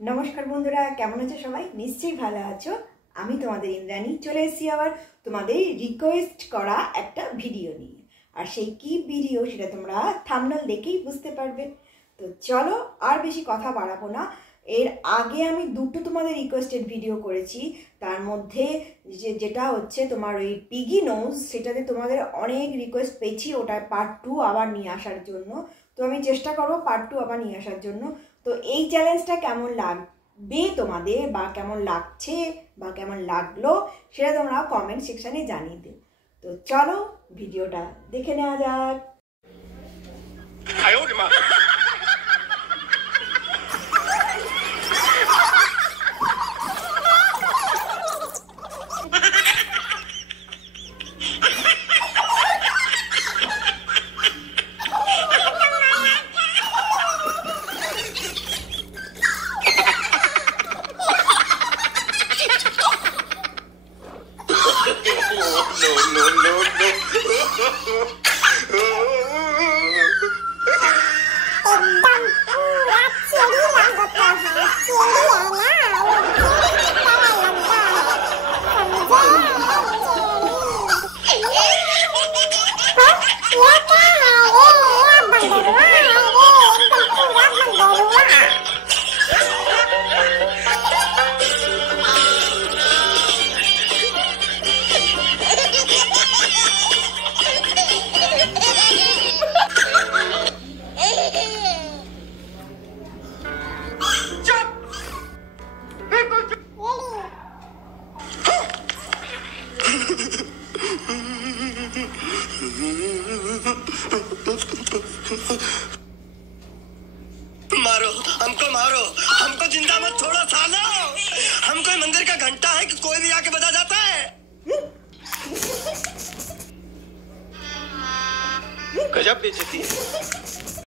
नमस्कार बंधुरा केमन आछो सबाई निश्चयई भालो आछो। आमी तोमादेर इंद्राणी चले एसेछि आबार तोमादेर रिक्वेस्ट करा एकटा भिडियो निये। आर सेई कि भिडियो सेटा तोमरा थाम्बनेल देखेई बुझते पारबे। तो चलो आर बेशी कथा बाड़ाबो ना। एर आगे आमी दुटो तोमादेर रिक्वेस्टेड भिडियो करेछि, तार मध्ये जेटा होच्छे तोमार ओई पिगी नोज सेटाते तोमादेर अनेक रिक्वेस्ट पेয়েছি ওটা पार्ट 2 আবার নিয়ে আসার জন্য। তো আমি চেষ্টা করব পার্ট 2 আবার নিয়ে আসার জন্য। তো এই চ্যালেঞ্জটা কেমন লাগবে তোমাদের বা কেমন লাগছে বা কেমন লাগলো সেটা তোমরা কমেন্ট সেকশনে জানিয়ে দিও। তো চলো ভিডিওটা দেখে নেওয়া যাক। मारो हमको जिंदा मत छोड़ो सालो। हम कोई मंदिर का घंटा है कि कोई भी आके बजा जाता है। गजब बेइज्जती है।